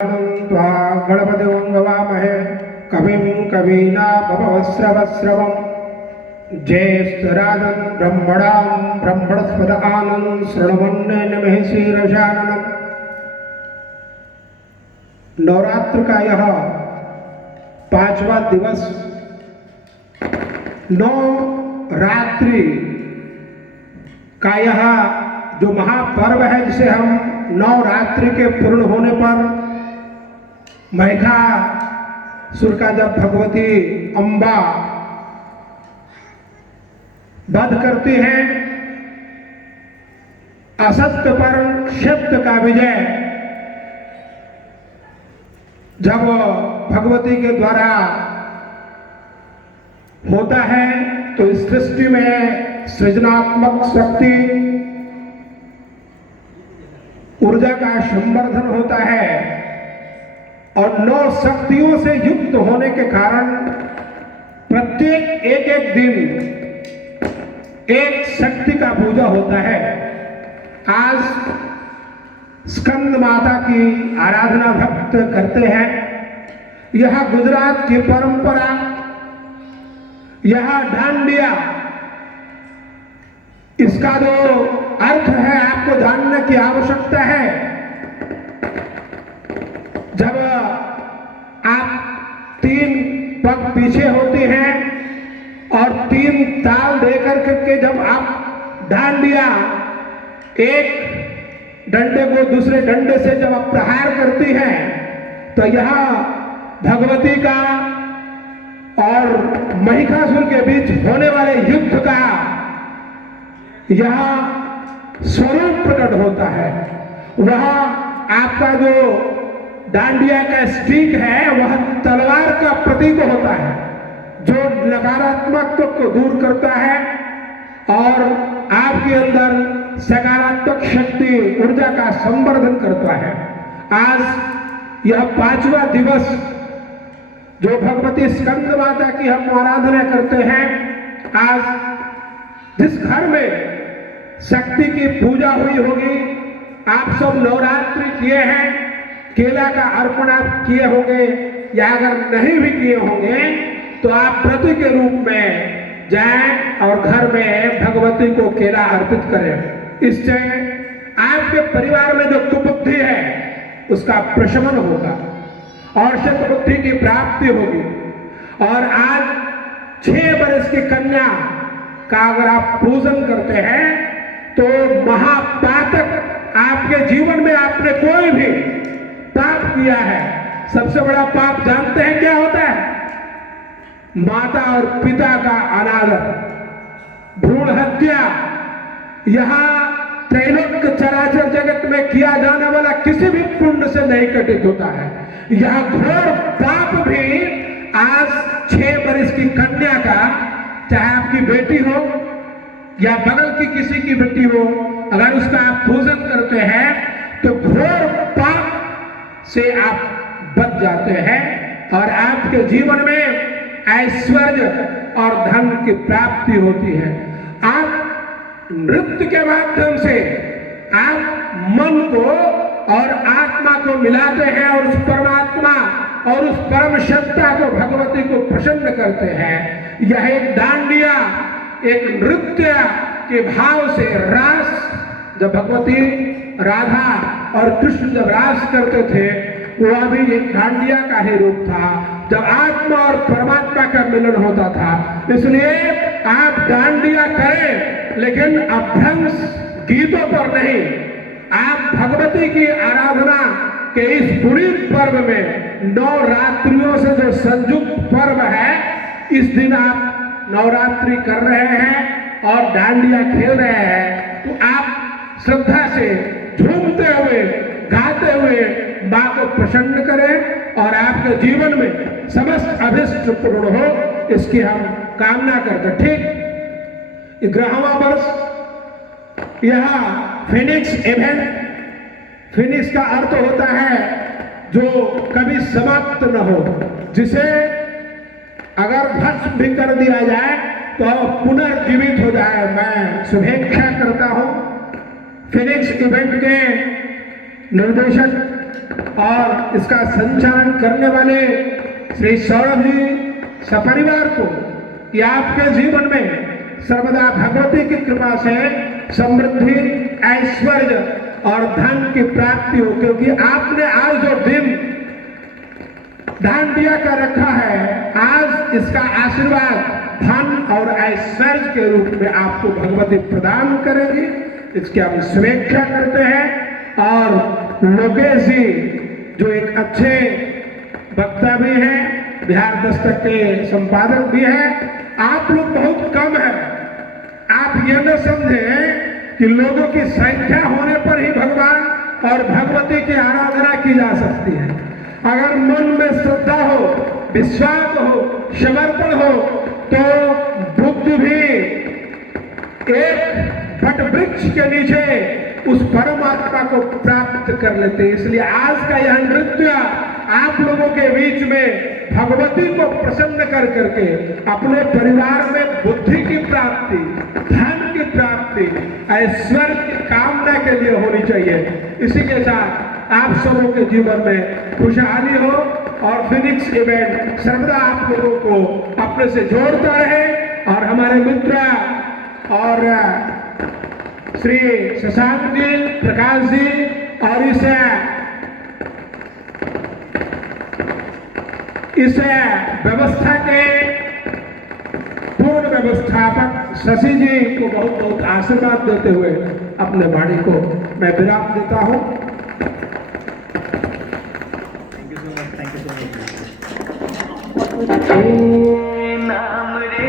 त्वा गणपतिं गवामहे कविं कवीनामुपमश्रवश्रवं ज्येष्ठराजं ब्रह्मणां ब्रह्मणस्पद आनन्दं शृण्वन्नोतिभिः शीर्षाननम्। नवरात्र का यह 5वां दिवस नवरात्रि का यह जो महापर्व है, जिसे हम नवरात्रि के पूर्ण होने पर महिषासुर का जब भगवती अम्बा वध करती हैं, असत्य पर सत्य का विजय जब भगवती के द्वारा होता है, तो इस सृष्टि में सृजनात्मक शक्ति ऊर्जा का संवर्धन होता है और 9 शक्तियों से युक्त होने के कारण प्रत्येक एक दिन एक शक्ति का पूजा होता है। आज स्कंद माता की आराधना भक्त करते हैं। यह गुजरात की परंपरा, यह डांडिया, इसका जो अर्थ है आपको जानने की आवश्यकता है। जब आप 3 पग पीछे होते हैं और 3 ताल देकर के जब आप डांडिया एक डंडे को दूसरे डंडे से जब आप प्रहार करती हैं, तो यह भगवती का और महिषासुर के बीच होने वाले युद्ध का यह स्वरूप प्रकट होता है। वह आपका जो डांडिया का स्टिक है, वह तलवार का प्रतीक होता है, जो नकारात्मक को दूर करता है और आपके अंदर सकारात्मक शक्ति ऊर्जा का संवर्धन करता है। आज यह 5वां दिवस जो भगवती स्कंद माता की हम आराधना करते हैं, आज जिस घर में शक्ति की पूजा हुई होगी, आप सब नवरात्रि किए हैं, केला का अर्पण आप किए होंगे, या अगर नहीं भी किए होंगे तो आप व्रत के रूप में जाएं और घर में भगवती को केला अर्पित करें। इससे आपके परिवार में जो कुबुद्धि है उसका प्रशमन होगा और सद्बुद्धि की प्राप्ति होगी। और आज 6 वर्ष की कन्या का अगर आप पूजन करते हैं, तो महापातक आपके जीवन में आपने कोई भी पाप किया है, सबसे बड़ा पाप जानते हैं क्या होता है? माता और पिता का अनादर, भ्रूण हत्या। यहां त्रैलोक्य चराचर जगत में किया जाने वाला किसी भी पुण्य से नहीं कटित होता है। यह घोर पाप भी आज 6 वर्ष की कन्या का, चाहे आपकी बेटी हो या बगल की किसी की बेटी हो, अगर उसका आप पूजन करते हैं तो घोर पाप से आप बच जाते हैं और आपके जीवन में ऐश्वर्य और धन की प्राप्ति होती है। आप नृत्य के माध्यम से आप मन को और आत्मा को मिलाते हैं और उस परमात्मा और उस परम सत्ता को, भगवती को प्रसन्न करते हैं। यह एक डांडिया, एक नृत्य के भाव से रास, जब भगवती राधा और कृष्ण जब रास करते थे, वह भी एक डांडिया का ही रूप था, जब आत्मा और परमात्मा का मिलन होता था। इसलिए आप डांडिया करें, लेकिन अभ्रंश गीतों पर नहीं। आप भगवती की आराधना के इस पुनीत पर्व में, 9 रात्रियों से जो संयुक्त पर्व है, इस दिन आप नवरात्रि कर रहे हैं और डांडिया खेल रहे हैं, तो आप श्रद्धा से झूमते हुए, गाते हुए मां को प्रसन्न करें और आपके जीवन में समस्त अभिष्ट पूर्ण हो, इसकी हम कामना करते। ठीक 11वां वर्ष यह फिनिक्स इवेंट, फिनिक्स का अर्थ होता है जो कभी समाप्त न हो, जिसे अगर भस्म भी कर दिया जाए तो पुनर्जीवित हो जाए। मैं शुभेच्छा करता हूं फिनिक्स इवेंट के निर्देशक और इसका संचालन करने वाले श्री सौरभ जी सपरिवार को कि आपके जीवन में सर्वदा भगवती की कृपा से समृद्धि, ऐश्वर्य और धन की प्राप्ति हो, क्योंकि आपने आज जो दिन दांडिया का रखा है, आज इसका आशीर्वाद धन और ऐश्वर्य के रूप में आपको भगवती प्रदान करेगी। इसकी हम समीक्षा करते हैं। और लोकेश जी जो एक अच्छे वक्ता भी हैं, बिहार दस्तक के संपादक भी हैं, आप लोग बहुत कम हैं। आप ये न समझें कि लोगों की संख्या होने पर ही भगवान और भगवती की आराधना की जा सकती है। अगर मन में श्रद्धा हो, विश्वास हो, समर्पण हो, तो बुद्ध भी एक वट वृक्ष के नीचे उस परमात्मा को प्राप्त कर लेते हैं। इसलिए आज का यह नृत्य आप लोगों के बीच में भगवती को प्रसन्न कर करके अपने परिवार में बुद्धि की प्राप्ति, धन की प्राप्ति, ऐश्वर्य की कामना के लिए होनी चाहिए। इसी के साथ आप सबों के जीवन में खुशहाली हो और फिनिक्स इवेंट सर्वदा आप लोगों को अपने से जोड़ता रहे। और हमारे मित्र और श्री शशांक जी, प्रकाश जी और इस व्यवस्था के पूर्ण व्यवस्थापक शशि जी को बहुत बहुत आशीर्वाद देते हुए अपने वाणी को मैं विराम देता हूं। Thank you so much.